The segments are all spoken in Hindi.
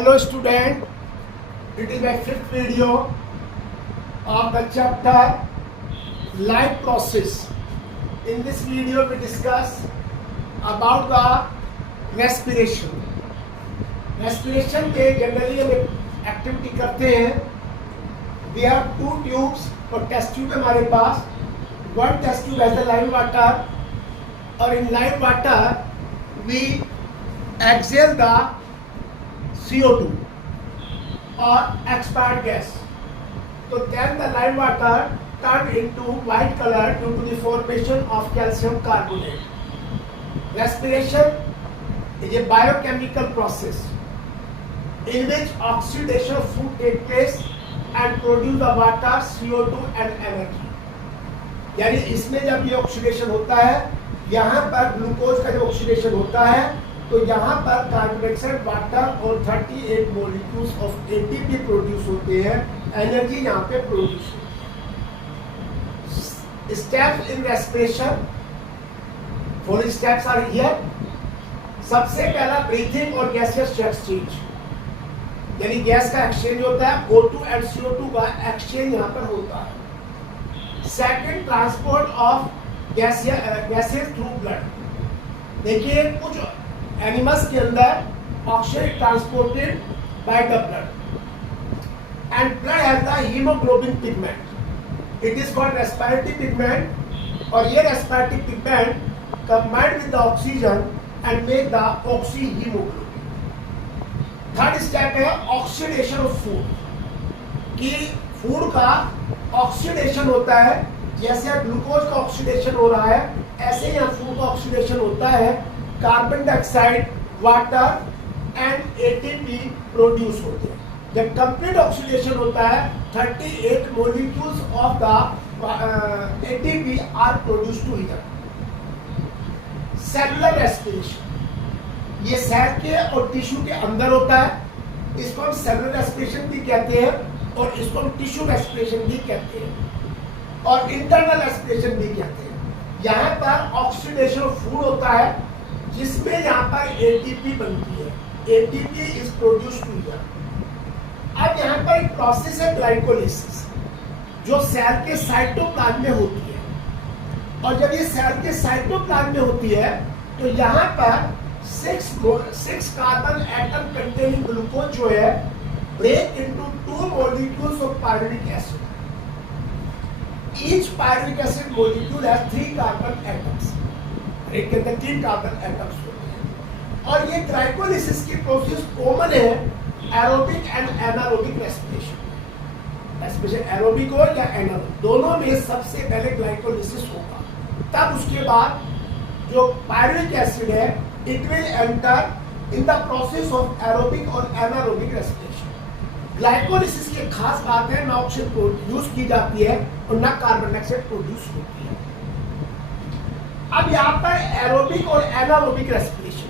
Hello student, it is my fifth video of the chapter life process. In this video we discuss about the respiration. Respiration के generally हम activity करते हैं. We have two tubes और test tube हमारे पास. One test tube has the lime water और in lime water we exhale the CO2 or expired gas. So then the lime water turned into white color due to the formation of calcium carbonate. Respiration is a biochemical process in which oxidation of food takes place and produce the water, CO2 and energy. यानी इसमें जब ये ऑक्सीडेशन होता है, यहाँ पर ग्लूकोज का जब ऑक्सीडेशन होता है तो यहाँ पर कार्बन डाइऑक्साइड, वाटर और 38 मॉलिक्यूल्स ऑफ एटीपी प्रोड्यूस होते हैं. एनर्जी यहाँ पे प्रोड्यूस होती है. Steps in respiration, 4 steps are here. सबसे पहला ब्रीथिंग और गैसियस एक्सचेंज, यानी गैस का एक्सचेंज होता है. O2 एंड CO2 का एक्सचेंज यहाँ पर होता है. Second, transport of gases through blood. देखिए कुछ एनिमल्स के अंदर oxygen transported by the blood and blood has the haemoglobin pigment. It is called respiratory pigment और ये respiratory pigment combined with the oxygen and make the oxy haemoglobin. Third step है ऑक्सीडेशन ऑफ फूड, कि फूड का ऑक्सीडेशन होता है. जैसे ग्लूकोज का ऑक्सीडेशन हो रहा है ऐसे यहाँ फूड का ऑक्सीडेशन होता है. Carbon dioxide, water and ATP produce होते हैं. जब कंप्लीट ऑक्सीडेशन होता है 38 molecules of the ATP are produce to here. Cellular respiration, ये सेल के और टिश्यू के अंदर होता है. इसको हम सेलुलर रेस्पिरेशन भी कहते हैं और इसको हम टिश्यू रेस्पिरेशन भी कहते हैं और इंटरनल रेस्पिरेशन भी कहते हैं. यहाँ पर ऑक्सीडेशन ऑफ फूड होता है जिसमें यहाँ पर एटीपी बनती है. ATP is produced to here. अब यहाँ पर एक प्रोसेस है ग्लाइकोलिसिस जो सेल के साइटोप्लाज्म में होती है. और जब ये सेल के साइटोप्लाज्म में होती है तो यहाँ पर 6 कार्बन एटम कंटेनिंग ग्लूकोज जो है break into 2 molecules of pyruvic acid. Each pyruvic acid molecule has 3 carbon atoms. एक के अंदर 3 कार्बन एटम्स होते हैं. और ये ग्लाइकोलिसिस की प्रोसेस कॉमन है aerobic and anaerobic respiration. Respiration aerobic हो या एनारोबिक, दोनों में सबसे पहले ग्लाइकोलिसिस होगा. तब उसके बाद जो पायरुविक एसिड है it will enter in the process of aerobic और एनारोबिक रेस्पिरेशन. ग्लाइकोलिसिस की खास बात है ना ऑक्सीजन प्रोड्यूस की जाती है और ना कार्बन डाइऑक्साइड प्रोड्यूस होती है. अब यहाँ पर एरोबिक और anaerobic respiration.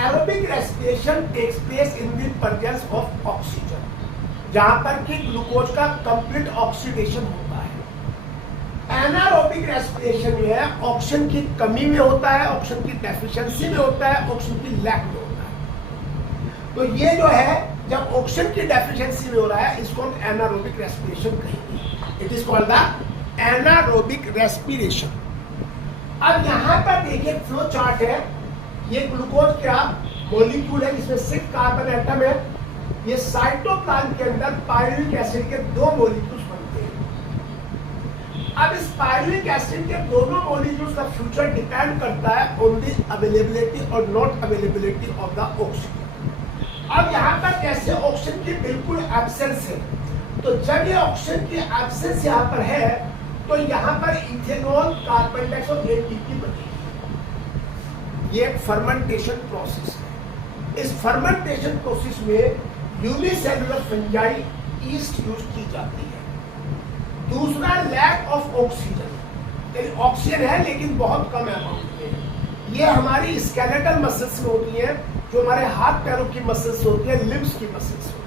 Aerobic respiration takes place in the presence of oxygen, जहां पर कि ग्लूकोज का कंप्लीट ऑक्सीडेशन होता है. एनारोबिक रेस्पिरेशन जो है ऑक्सीजन की कमी में होता है, ऑक्सीजन की डेफिशिएंसी में होता है, ऑक्सीजन की लैक में होता है. तो ये जो है जब ऑक्सीजन की डेफिशिएंसी में हो रहा है इसको हम एनारोबिक रेस्पिरेशन कहेंगे. It is called the anaerobic respiration. अब यहाँ पर देखिए फ्लो चार्ट है. ये ग्लूकोज का मॉलिक्यूल है जिसमें 6 कार्बन एटम है. ये साइटोप्लाज्म के अंदर पायरुविक एसिड के 2 मॉलिक्यूल्स बनते हैं. अब इस पायरुविक एसिड के दोनों मॉलिक्यूल्स का फ्यूचर डिपेंड करता है ऑन द अवेलेबिलिटी और not availability of the oxygen. अब यहाँ पर जैसे ऑक्सीजन की बिल्कुल एब्सेंस है तो जब ये ऑक्सीजन की एब्सेंस यहाँ पर है तो यहाँ पर इथेनॉल, कार्बन डाइऑक्साइड और एटीपी बनेगी. ये फर्मेंटेशन प्रोसेस है. इस फर्मेंटेशन प्रोसेस में यूनिसेलुलर फंजाई ईस्ट यूज की जाती है. दूसरा, लैक ऑफ ऑक्सीजन, यानी ऑक्सीजन है लेकिन बहुत कम अमाउंट में. ये हमारी स्केलेटल मसल्स में होती है, जो हमारे हाथ पैरों की मसल्स होती है, लिम्स की मसल्स होती है.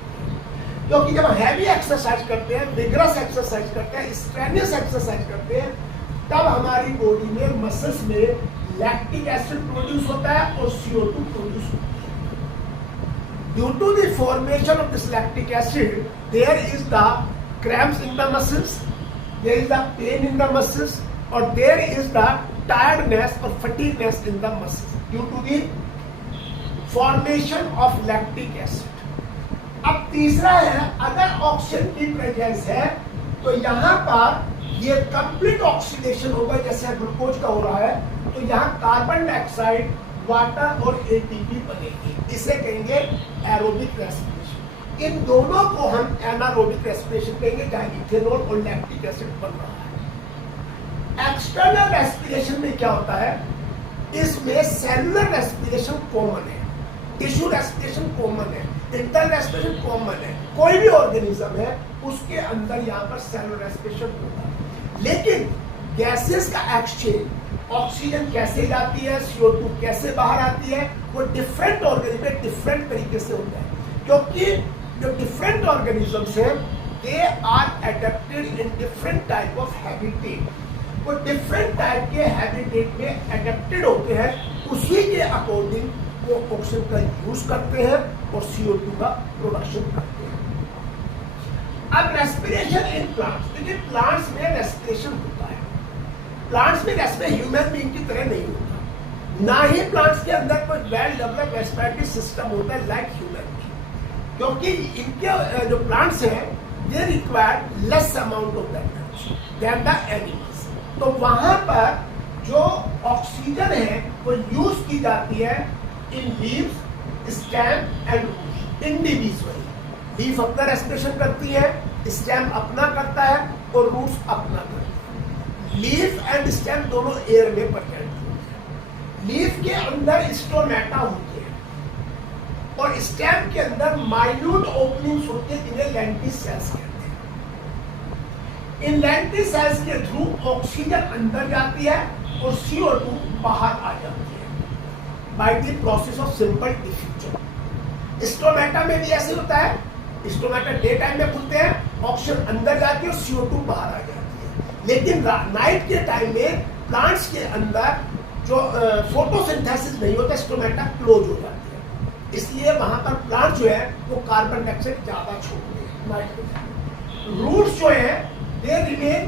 क्योंकि जब हैवी एक्सरसाइज करते हैं, विग्रस एक्सरसाइज करते हैं, स्ट्रेनियस एक्सरसाइज करते हैं, तब हमारी बॉडी में मसल्स में लैक्टिक एसिड प्रोड्यूस होता है और CO2 प्रोड्यूस होता है. Due to the formation of this lactic acid, there is the cramps in the muscles, there is the pain in the muscles, or there is the tiredness or fatigueness in the muscles due to the formation of lactic acid. अब तीसरा है, अगर ऑक्सीजन की प्रेजेंस है तो यहाँ पर ये कंप्लीट ऑक्सीडेशन होगा, जैसे ग्लूकोज का हो रहा है, तो यहाँ कार्बन डाइऑक्साइड, वाटर और एटीपी बनेगी, इसे कहेंगे एरोबिक रेस्पिरेशन। इन दोनों को हम एनारोबिक रेस्पिरेशन कहेंगे, जहाँ इथेनॉल और लैक्टिक एसिड बन रहा है। एक्सटर्नल रेस्पिरेशन में क्या होता है, इसमें सेलुलर रेस्पिरेशन कॉमन है, टिश्यू रेस्पिरेशन कॉमन है, इंटरनल रेस्पिरेशन कॉमन है। कोई भी ऑर्गेनिज्म है उसके अंदर यहाँ पर सेलुलर रेस्पिरेशन होगा, लेकिन गैसेस का एक्सचेंज, ऑक्सीजन कैसे जाती है, CO2 कैसे बाहर आती है, वो डिफरेंट ऑर्गेनिज्म में डिफरेंट तरीके से होता है, क्योंकि जो डिफरेंट ऑर्गेनिजम्स हैं they are adapted in different type of habitat. वो डिफरेंट टाइप के हैबिटेट में एडेप्टेड होते हैं, उसी के अकॉर्डिंग वो ऑक्सीजन का यूज करते हैं और CO2 का प्रोडक्शन करते हैं। अब रेस्पिरेशन इन प्लांट्स, देखिए प्लांट्स में रेस्पिरेशन होता है, प्लांट्स में रेस्पिरेशन ह्यूमन बीइंग की तरह नहीं होता, ना ही प्लांट्स के अंदर कोई वेल डेवलप्ड रेस्पिरेटरी सिस्टम होता है लाइक ह्यूमन बीइंग, क्योंकि इनके जो प्लांट्स हैं they require less amount of energy than the animals. तो वहां पर जो ऑक्सीजन है वो यूज की जाती है in leaves, stem and roots individually. Leaf अपना रेस्पिरेशन करती है, स्टेम अपना करता है और रूट्स अपना करती है। लीफ एंड स्टेम दोनों एयर में प्रेजेंट होते हैं। लीफ के अंदर स्टोमेटा होते हैं और स्टेम के अंदर माइन्यूट ओपनिंग्स होते हैं, जिन्हें लेंटिस सेल्स कहते हैं। इन लेंटिस सेल्स के थ्रू ऑक्सीजन अंदर जाती है और CO2 बाहर आ जाती है by the process of simple diffusion. Stomata में भी ऐसे होता है, स्टोमेटा डे टाइम में खुलते हैं, ऑक्सीजन अंदर जाती है और CO2 बाहर आ जाती है। लेकिन नाइट के टाइम में प्लांट्स के अंदर जो फोटोसिंथेसिस नहीं होता, स्टोमेटा क्लोज हो जाती है, इसलिए वहां पर प्लांट जो है वो कार्बन डाइऑक्साइड ज्यादा छोड़ते हैं नाइट के टाइम। रूट्स जो है they remain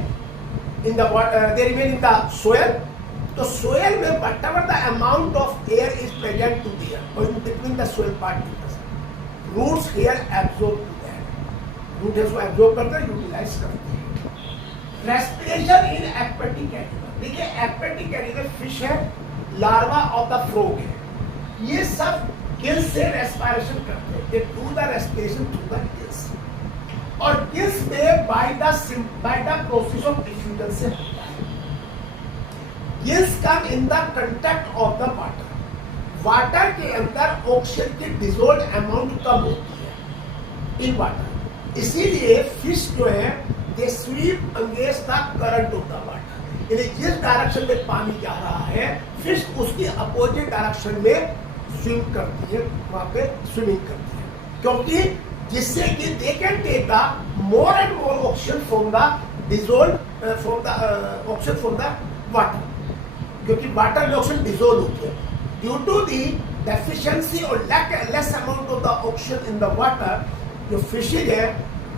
in the soil. तो सोयल में whatever the amount of air is present to there or in between the soil particles, roots here absorb to that, root इसको absorb करते हैं, utilize करते हैं। Respiration in aquatic animal, देखिए aquatic animal फिश है, लार्वा ऑफ द फ्रॉग है, ये सब गिल्स से रेस्पिरेशन करते हैं, they do the respiration through the gills, और गिल्स में by the process of diffusion से होता है। Gills come in the contact of the water. Water के अंदर ऑक्सीजन की डिसॉल्व अमाउंट कम होती है इन वाटर, इसीलिए फिश जो है they swim against the current of the water, यानी जिस डायरेक्शन में पानी जा रहा है फिश उसकी अपोजिट डायरेक्शन में स्विम करती है, वहां पे स्विमिंग करती है, क्योंकि जिससे कि they can take the more and more oxygen from the dissolve oxygen from the water, क्योंकि वाटर में ऑक्सीजन डिसॉल्व होती है। ड्यू टू दी डेफिशिएंसी और less amount of the oxygen in the water, जो फिशेज है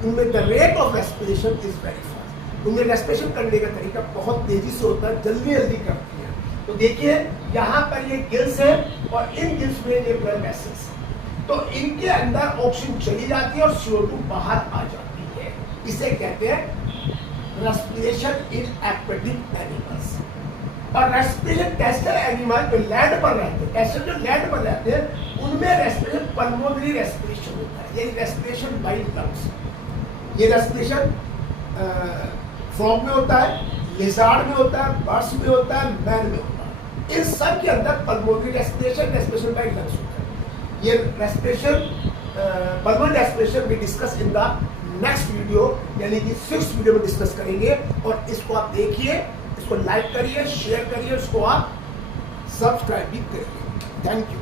उनमें the rate of respiration is very fast, उनमें रेस्पिरेशन करने का तरीका बहुत तेजी से होता है, जल्दी जल्दी करती है। तो देखिए यहाँ पर ये गिल्स है और इन गिल्स में ये ब्लड वेसल्स, तो इनके अंदर ऑक्सीजन चली जाती है और CO2 बाहर आ जाती है, इसे कहते हैं रेस्पिरेशन इन एक्वेटिक एनिमल्स। और रेस्पिरेशन टेस्टर एनिमल जो लैंड पर रहते हैं, टेस्टर जो लैंड पर रहते हैं उनमें रेस्पिरेशन पल्मोनरी रेस्पिरेशन होता है, ये रेस्पिरेशन बाय लंग्स। ये रेस्पिरेशन फ्रॉग में होता है, लिजार्ड में होता है, बर्ड्स में होता है, मैन में होता है। इन सब के अंदर पल्मोनरी रेस्पिरेशन बाय लंग्स होता है। ये रेस्पिरेशन पल्मोनरी रेस्पिरेशन भी discuss in the next video, यानी कि 6th वीडियो में डिस्कस करेंगे, और इसको आप देखिए, इसको लाइक करिए, शेयर करिए, इसको आप सब्सक्राइब भी करिए। Thank you.